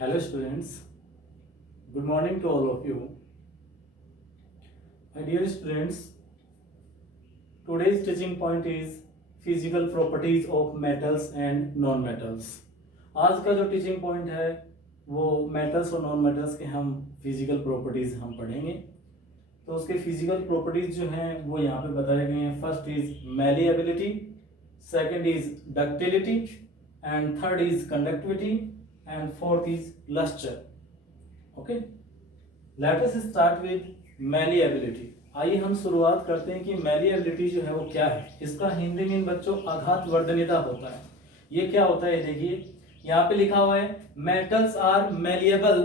Hello students, good morning to all of you. My dear students, today's teaching point is physical properties of metals and non-metals. आज का जो teaching point है वो metals और non metals के हम physical properties हम पढ़ेंगे। तो उसके फिजिकल प्रॉपर्टीज जो हैं वो यहाँ पे बताए गए हैं। First is malleability, second is ductility and third is conductivity and fourth is luster. Okay, let us start with malleability. आइए हम शुरुआत करते हैं कि malleability जो है वो क्या है। इसका हिंदी में बच्चों आघात वर्धनीयता होता है। ये क्या होता है देखिए, यहाँ पे लिखा हुआ है metals are malleable,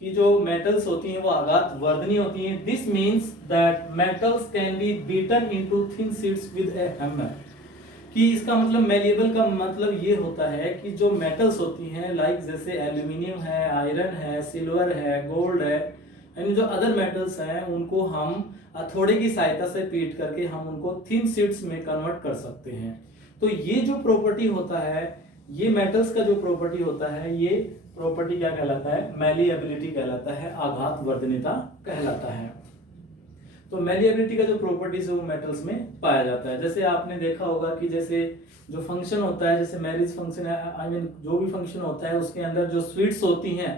कि जो metals होती हैं वो आघात वर्धनीय होती हैं। This means that metals can be beaten into thin sheets with a hammer. कि इसका मतलब मेलिएबल का मतलब ये होता है कि जो मेटल्स होती हैं लाइक जैसे एल्यूमिनियम है, आयरन है, सिल्वर है, गोल्ड है, यानी जो अदर मेटल्स हैं उनको हम हथौड़े की सहायता से पीट करके हम उनको थिन शीट्स में कन्वर्ट कर सकते हैं। तो ये जो प्रॉपर्टी होता है, ये मेटल्स का जो प्रॉपर्टी होता है, ये प्रॉपर्टी क्या कहलाता है? मेलिएबिलिटी कहलाता है, आघात वर्धनीयता कहलाता है। तो मेलिएबिलिटी का जो प्रॉपर्टीज है वो मेटल्स में पाया जाता है। जैसे आपने देखा होगा कि जैसे जो फंक्शन होता है, जैसे मैरिज फंक्शन है, आई मीन जो भी फंक्शन होता है उसके अंदर जो स्वीट्स होती हैं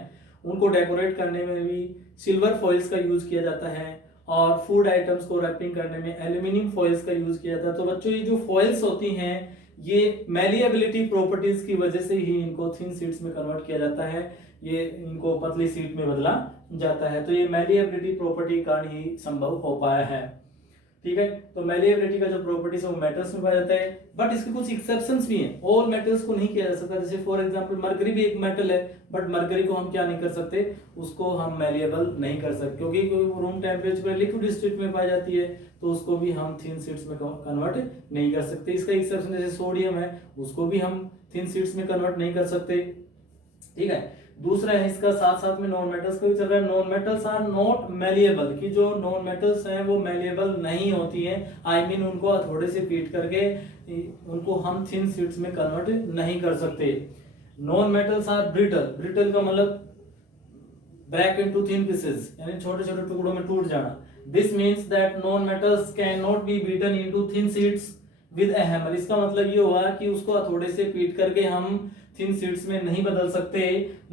उनको डेकोरेट करने में भी सिल्वर फॉइल्स का यूज किया जाता है और फूड आइटम्स को रैपिंग करने में एल्यूमिनियम फॉइल्स का यूज किया जाता है। तो बच्चों ये जो फॉइल्स होती हैं ये मेलिएबिलिटी प्रॉपर्टीज की वजह से ही इनको थिन शीट्स में कन्वर्ट किया जाता है, ये इनको पतली शीट में बदला जाता है। तो ये मेलिएबिलिटी प्रॉपर्टी कारण ही संभव हो पाया है। ठीक है, तो मेलिएबिलिटी का जो प्रॉपर्टीज है वो मेटल्स में पाया जाता है, बट इसके कुछ एक्सेप्शंस भी हैं। ऑल मेटल्स को नहीं किया जा सकता। जैसे फॉर एग्जांपल मरकरी भी एक मेटल है, बट मरकरी को हम क्या नहीं कर सकते, उसको हम मेलिएबल नहीं कर सकते क्योंकि रूम टेम्परेचर पर लिक्विड स्टेट में पाई जाती है, तो उसको भी हम थिन शीट्स में कन्वर्ट नहीं कर सकते। इसका एक्सेप्शन जैसे सोडियम है, उसको भी हम थिन शीट्स में कन्वर्ट नहीं कर सकते। ठीक है, दूसरा है इसका साथ साथ में नॉन मेटल्स का भी चल रहा है। Non metals are not malleable, कि जो नॉन मेटल्स हैं वो मेलिएबल नहीं होती हैं, आई मीन उनको हथौड़े से पीट करके उनको हम थिन शीट्स में कन्वर्ट नहीं कर सकते। Non metals are brittle, brittle का मतलब ब्रेक इनटू थिन पीसेस, यानी छोटे छोटे टुकड़ों में टूट जाना। This means that non metals can not be beaten into thin sheets with a hammer. इसका मतलब ये हुआ कि उसको हथौड़े से पीट करके हम थिन शीट्स में नहीं बदल सकते।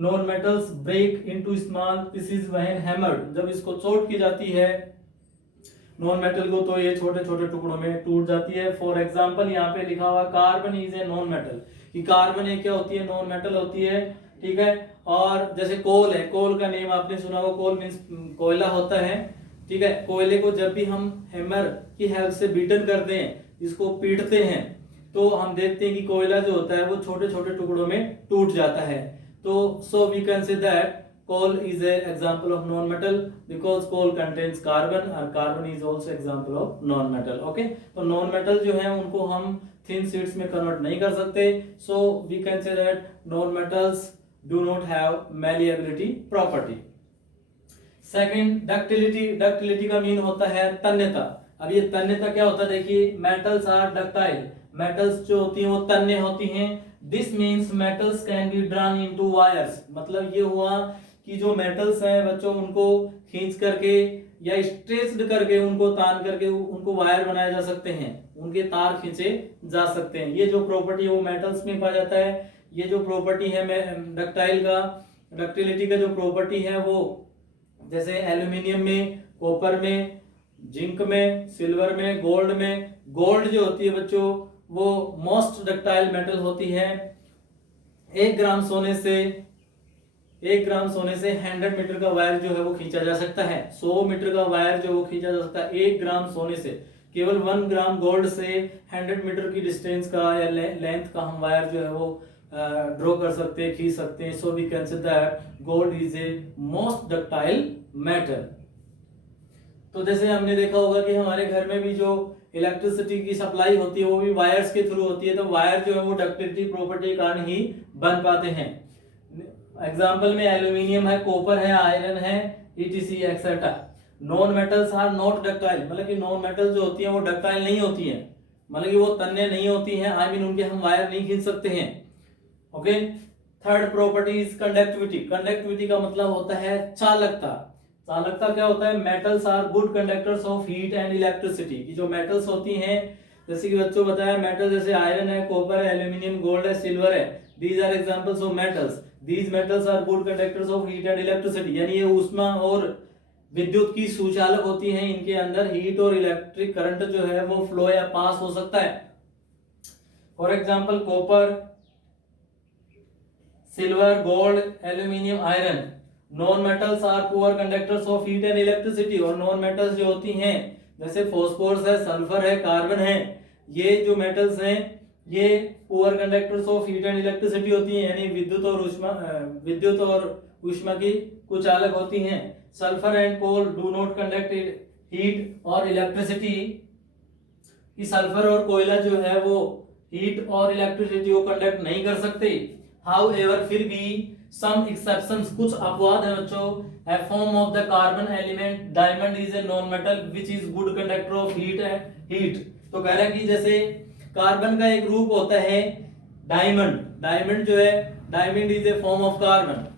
Non metals break into small pieces when hammered, जब इसको चोट की जाती है नॉन मेटल को तो ये छोटे छोटे टुकड़ों में टूट जाती है। फॉर एग्जांपल यहाँ पे लिखा हुआ carbon is a non metal, कि कार्बन एक क्या होती है? नॉन मेटल होती है। ठीक है, और जैसे कोल है, कोल का नेम आपने सुना होगा, कोल मींस कोयला होता है। ठीक है, कोयले को जब भी हम हैमर की हेल्प से बीटन करते हैं, इसको पीटते हैं, तो हम देखते हैं कि कोयला जो होता है वो छोटे छोटे टुकड़ों में टूट जाता है। तो so we can say that coal is a example of non metal because coal contains carbon and carbon is also example of non metal. Okay, तो non metal जो है उनको हम thin sheets में convert नहीं कर सकते, so we can say that non metals do not have malleability property. Second, ductility. ductility का मीन होता है तन्यता। अब ये तन्यता क्या होता है देखिए, metals are ductile, metals जो होती हैं वो तन्य होती हैं। This means metals can be drawn into wires, मतलब ये हुआ कि जो मेटल्स हैं बच्चों उनको खींच करके या स्ट्रेच्ड करके उनको तान करके उनको वायर बनाए जा सकते हैं, उनके तार खींचे जा सकते हैं। ये जो प्रॉपर्टी है वो मेटल्स में पाया जाता है। ये जो प्रॉपर्टी है डक्टाइल का, डक्टिलिटी का जो प्रॉपर्टी है वो जैसे एल्यूमिनियम में, कॉपर में, जिंक में, सिल्वर में, गोल्ड में। गोल्ड जो होती है बच्चों वो मोस्ट डक्टाइल मेटल होती है। 1 ग्राम सोने से 100 मीटर का वायर जो है वो खींचा जा सकता है। 100 मीटर का वायर जो वो खींचा जा सकता है 1 ग्राम सोने से। केवल 1 ग्राम गोल्ड से 100 मीटर की डिस्टेंस का या लेंथ का हम वायर जो है वो ड्रॉ कर सकते हैं, खींच सकते हैं। So we can say that gold is a most ductile metal. तो जैसे हमने देखा होगा कि हमारे घर में भी जो इलेक्ट्रिसिटी की सप्लाई होती है वो भी वायर्स के थ्रू होती है, तो वायर जो है वो डक्टिलिटी प्रॉपर्टी के कारण ही बन पाते हैं। एग्जाम्पल में एल्यूमिनियम है, कॉपर है, आयरन है, etc etcetera. Non metals are not ductile, मतलब कि नॉन मेटल जो होती है वो डक्टाइल नहीं होती है, मतलब कि वो तन्य नहीं होती हैं, आई मीन उनके हम वायर नहीं खींच सकते हैं। Okay, third property is conductivity. Conductivity का मतलब होता है चालकता। चालकता क्या होता है? Metals are good conductors of heat and electricity. की जो मेटल्स होती हैं, जैसे कि बच्चों बताया, मेटल जैसे आयरन है, कॉपर है, एल्यूमिनियम, गोल्ड है, सिल्वर है, these are examples of metals. These metals are good conductors of heat and electricity, यानी ये ऊष्मा और विद्युत की सुचालक होती हैं। इनके अंदर हीट और इलेक्ट्रिक करंट जो है वो फ्लो या पास हो सकता है। For example copper, silver, gold, aluminium, iron. Non metals are poor conductors of heat and electricity. और नॉन मेटल्स जो होती हैं, जैसे फास्फोरस है, सल्फर है, कार्बन है, ये जो मेटल्स हैं ये poor conductors of heat and electricity होती हैं, यानी विद्युत और ऊष्मा की कुचालक होती हैं। Sulphur and coal do not conduct heat और इलेक्ट्रिसिटी। कि सल्फर और कोयला जो है वो हीट और इलेक्ट्रिसिटी को कंडक्ट नहीं कर सकते। हाउएवर, फिर भी सम एक्सेप्शंस, कुछ अपवाद है बच्चों। A form of the carbon element diamond is a non-metal which is good conductor of heat। तो कह रहा है कि जैसे कार्बन का एक रूप होता है डायमंड। डायमंड जो है, diamond is a form of carbon.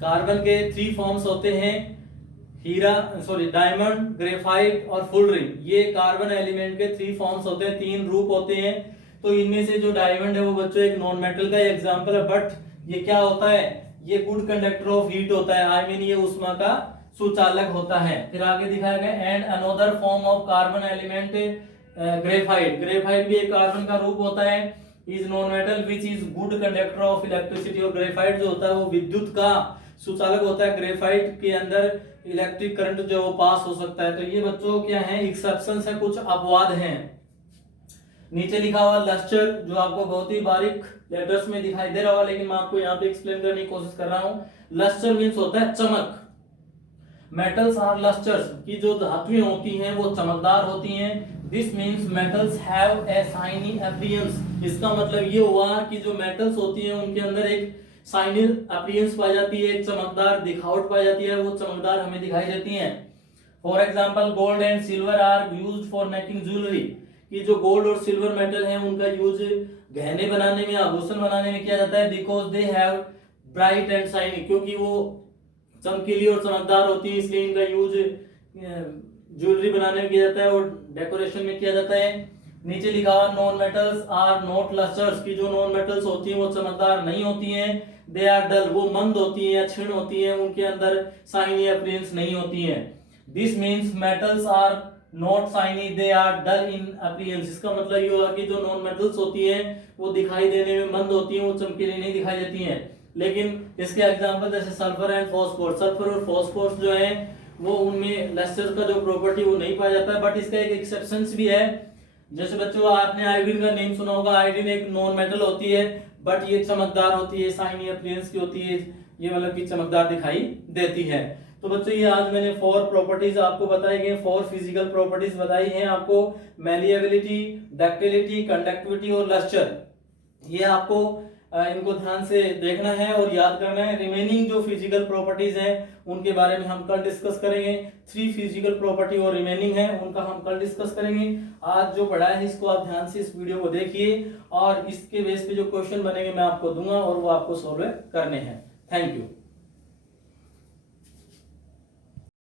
Carbon के 3 फॉर्म्स होते हैं, डायमंड, ग्रेफाइट और फुल रिंग। ये कार्बन एलिमेंट के 3 फॉर्म्स होते हैं, 3 रूप होते हैं। तो इनमें से जो डायमंड है वो बच्चों एक नॉन मेटल का एग्जांपल है, बट ये क्या होता है? ये गुड कंडक्टर ऑफ हीट होता है, आई मीन ये ऊष्मा का सुचालक होता है। फिर आगे दिखाया गया and another form of carbon element graphite. Graphite भी एक कार्बन का रूप होता है, is non metal which is good conductor of electricity. और ग्रेफाइट जो होता है वो विद्युत का सुचालक होता है। ग्रेफाइट के अंदर इलेक्ट्रिक करंट जो वो पास हो सकता है। तो ये बच्चों क्या है? एक्सेप्शंस है, कुछ अपवाद हैं। नीचे लिखा हुआ लस्टर, जो आपको बहुत ही बारीक लेटर्स में दिखाई दे रहा होगा, लेकिन मैं आपको यहाँ पे एक्सप्लेन करने की कोशिश कर रहा हूँ। लस्टर मीन्स होता है चमक। मेटल्स आर लस्टर्स, की जो धातुएं होती हैं वो चमकदार होती हैं। This means metals have a shiny appearance. इसका मतलब ये हुआ कि जो मेटल्स होती हैं उनके अंदर एक शाइनी अपीयरेंस पाई जाती है, एक चमकदार दिखावट पाई जाती है, वो चमकदार हमें दिखाई देती हैं। For example gold and silver are used for making jewellery. कि जो गोल्ड और सिल्वर मेटल है उनका यूज गहने बनाने में, आभूषण बनाने में किया जाता है। Because they have bright and shiny, क्योंकि वो चमकीली और चमकदार होती है, इसलिए इनका यूज ज्वेलरी बनाने में किया जाता है और डेकोरेशन में किया जाता है। नीचे लिखा हुआ नॉन मेटल्स आर नॉट लस्टर्स। की जो नॉन मेटल्स होती हैं वो चमकदार नहीं होती हैं। दे आर डल, वो मंद होती हैं या क्षीण होती हैं, उनके अंदर शाइनी अपीयरेंस नहीं होती है। This means metals are not shiny, they are dull in appearance. इसका मतलब ये हुआ कि जो नॉन मेटल्स होती हैं वो दिखाई देने में मंद होती हैं, वो चमकीली नहीं दिखाई देती हैं। लेकिन इसके एग्जांपल जैसे सल्फर एंड फॉस्फोरस, सल्फर और फॉस्फोरस जो है वो उनमें लस्टर का जो प्रॉपर्टी वो नहीं पाया जाता है। बट इसका एक एक्सेप्शंस भी है। जैसे बच्चों आपने आयोडीन का नेम सुना होगा। आयोडीन एक नॉन मेटल होती है, बट ये चमकदार होती है, शाइनी अपीयरेंस की होती है, ये मतलब कि चमकदार दिखाई देती है। तो बच्चों ये आज मैंने 4 प्रॉपर्टीज आपको बताई गई, 4 फिजिकल प्रॉपर्टीज बताई हैं आपको। मैलिएबिलिटी, डक्टिलिटी, कंडक्टिविटी और लस्टर। ये आपको इनको ध्यान से देखना है और याद करना है। रिमेनिंग जो फिजिकल प्रॉपर्टीज हैं उनके बारे में हम कल डिस्कस करेंगे। 3 फिजिकल प्रॉपर्टी और रिमेनिंग है, उनका हम कल डिस्कस करेंगे। आज जो पढ़ा है इसको आप ध्यान से इस वीडियो को देखिए और इसके बेस पे जो क्वेश्चन बनेंगे मैं आपको दूंगा और वो आपको सॉल्व करने हैं। Thank you.